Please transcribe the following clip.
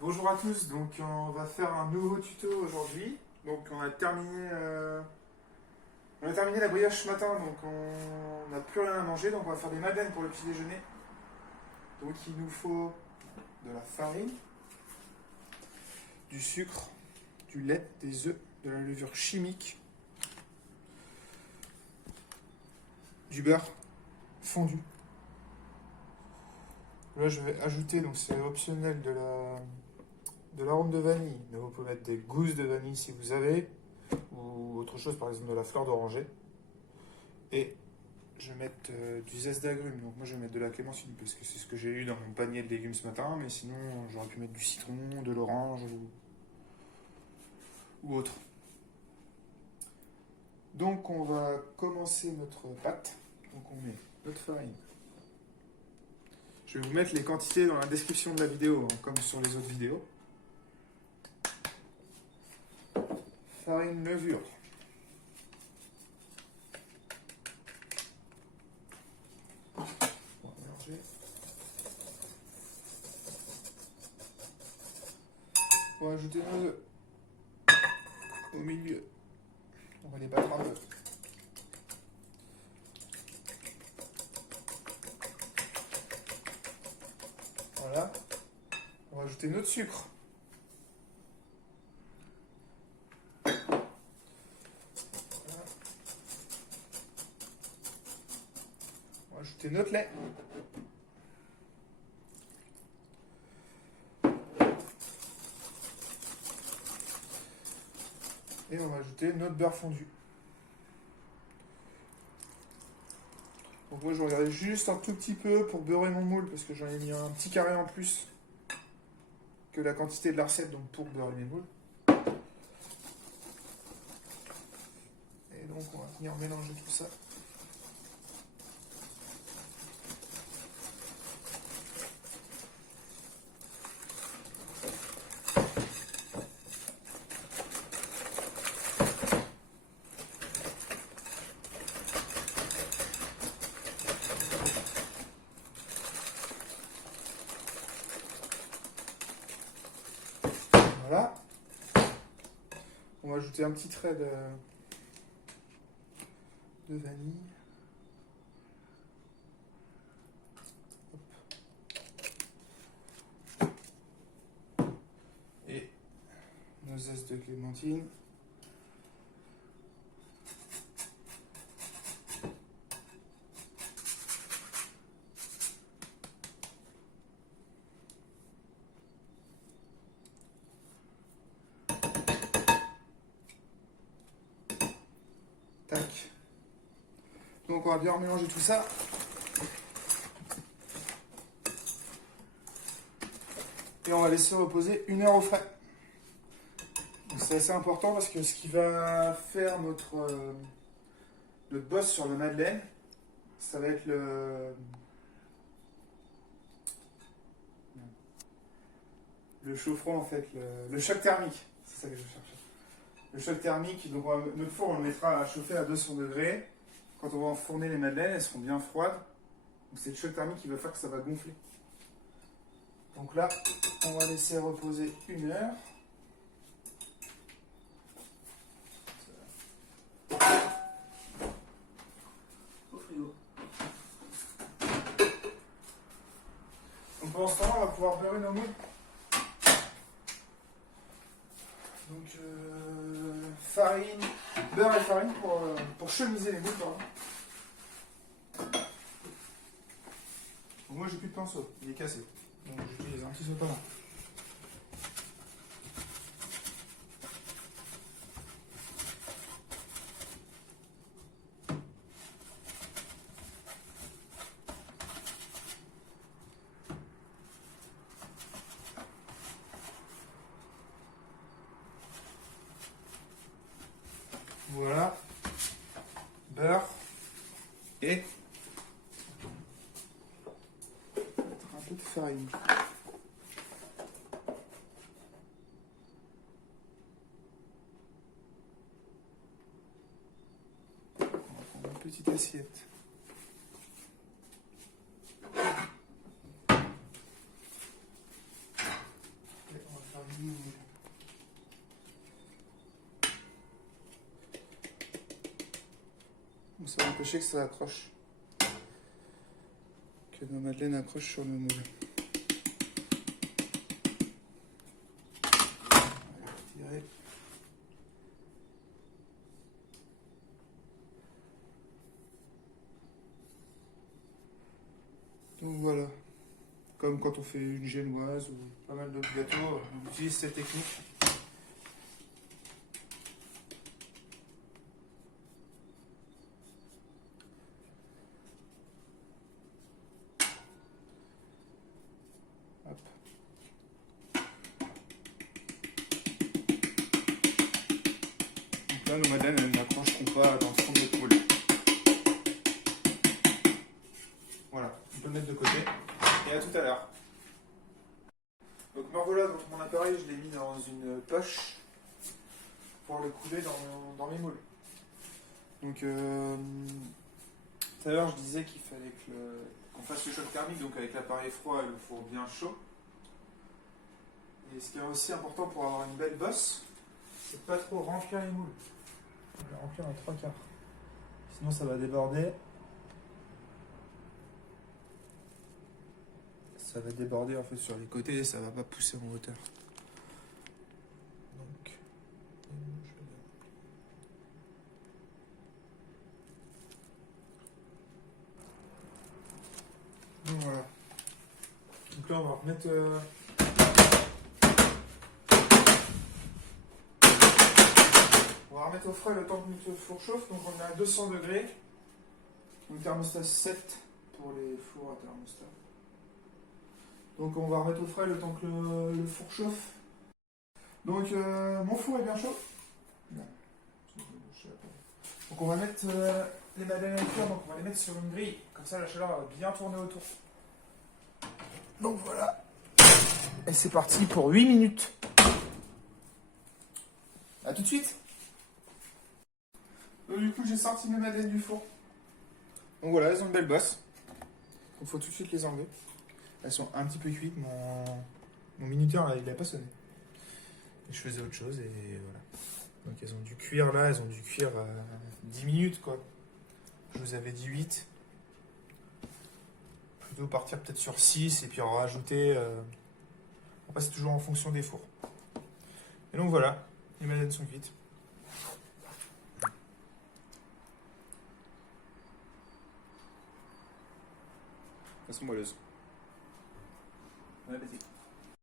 Bonjour à tous, donc on va faire un nouveau tuto aujourd'hui. Donc on a terminé la brioche ce matin, donc on n'a plus rien à manger, donc on va faire des madeleines pour le petit déjeuner. Donc il nous faut de la farine, du sucre, du lait, des œufs, de la levure chimique, du beurre fondu. Là je vais ajouter, donc c'est optionnel, de l'arôme de vanille. Donc, vous pouvez mettre des gousses de vanille si vous avez, ou autre chose, par exemple de la fleur d'oranger. Et je vais mettre du zeste d'agrumes. Donc moi je vais mettre de la clémentine parce que c'est ce que j'ai eu dans mon panier de légumes ce matin. Mais sinon j'aurais pu mettre du citron, de l'orange ou autre. Donc on va commencer notre pâte. Donc on met notre farine. Je vais vous mettre les quantités dans la description de la vidéo, hein, comme sur les autres vidéos. Farine, levure. On va mélanger. On va ajouter nos œufs au milieu. On va les battre un peu. Voilà. On va ajouter notre sucre. Voilà. On va ajouter notre lait. Et on va ajouter notre beurre fondu. Donc moi je regarde juste un tout petit peu pour beurrer mon moule parce que j'en ai mis un petit carré en plus que la quantité de la recette, donc pour beurrer mes moules. Et donc on va venir mélanger tout ça. Voilà. On va ajouter un petit trait de vanille. Hop. Et nos zestes de clémentine. Tac. Donc on va bien mélanger tout ça. Et on va laisser reposer 1 heure au frais. C'est assez important parce que ce qui va faire notre boss sur la madeleine, ça va être le chaufferont en fait, le choc thermique. C'est ça que je cherchais. Le choc thermique, donc notre four on le mettra à chauffer à 200 degrés. Quand on va enfourner les madeleines, elles seront bien froides. Donc c'est le choc thermique qui va faire que ça va gonfler. Donc là, on va laisser reposer 1 heure. Au frigo. Donc pendant ce temps-là, on va pouvoir beurrer nos moules. Donc farine, beurre et farine pour chemiser les moules. Donc moi j'ai plus de pinceau, il est cassé. Donc j'utilise un petit sopalin. Voilà, beurre et un peu de farine. On va prendre une petite assiette. Et on Donc ça va empêcher que ça accroche. Que nos madeleines accrochent sur le moule. On va retirer. Donc voilà. Comme quand on fait une génoise ou pas mal d'autres gâteaux, on utilise cette technique. Hop. Donc là, nos madeleines, elles n'accrocheront pas dans le fond de notre moule. Voilà, on peut le mettre de côté. Et à tout à l'heure. Donc me revoilà dans mon appareil, je l'ai mis dans une poche pour le couler dans mes moules. Donc tout à l'heure je disais qu'il fallait qu'on fasse le choc thermique, donc avec l'appareil froid et le four bien chaud. Et ce qui est aussi important pour avoir une belle bosse, c'est de pas trop remplir les moules. On va les remplir à 3/4. Sinon ça va déborder. Ça va déborder en fait sur les côtés et ça va pas pousser en hauteur. Donc, voilà. Donc là on va remettre au frais le temps que notre four chauffe. Donc on est à 200 degrés. Donc thermostat 7 pour les fours à thermostat. Donc on va remettre au frais le temps que le four chauffe. Donc mon four est bien chaud. Donc on va mettre les madeleines à cuire, donc on va les mettre sur une grille. Comme ça la chaleur va bien tourner autour. Donc voilà. Et c'est parti pour 8 minutes. A tout de suite. Donc du coup j'ai sorti mes madeleines du four. Donc voilà, elles ont une belle bosse. Il faut tout de suite les enlever. Elles sont un petit peu cuites, mon minuteur il n'a pas sonné. Et je faisais autre chose et voilà. Donc elles ont dû cuire là, elles ont dû cuire 10 minutes quoi. Je vous avais dit 8. Plutôt partir peut-être sur 6 et puis en rajouter. Après c'est toujours en fonction des fours. Et donc voilà, les madeleines sont cuites. Elles sont moelleuses. Bon appétit.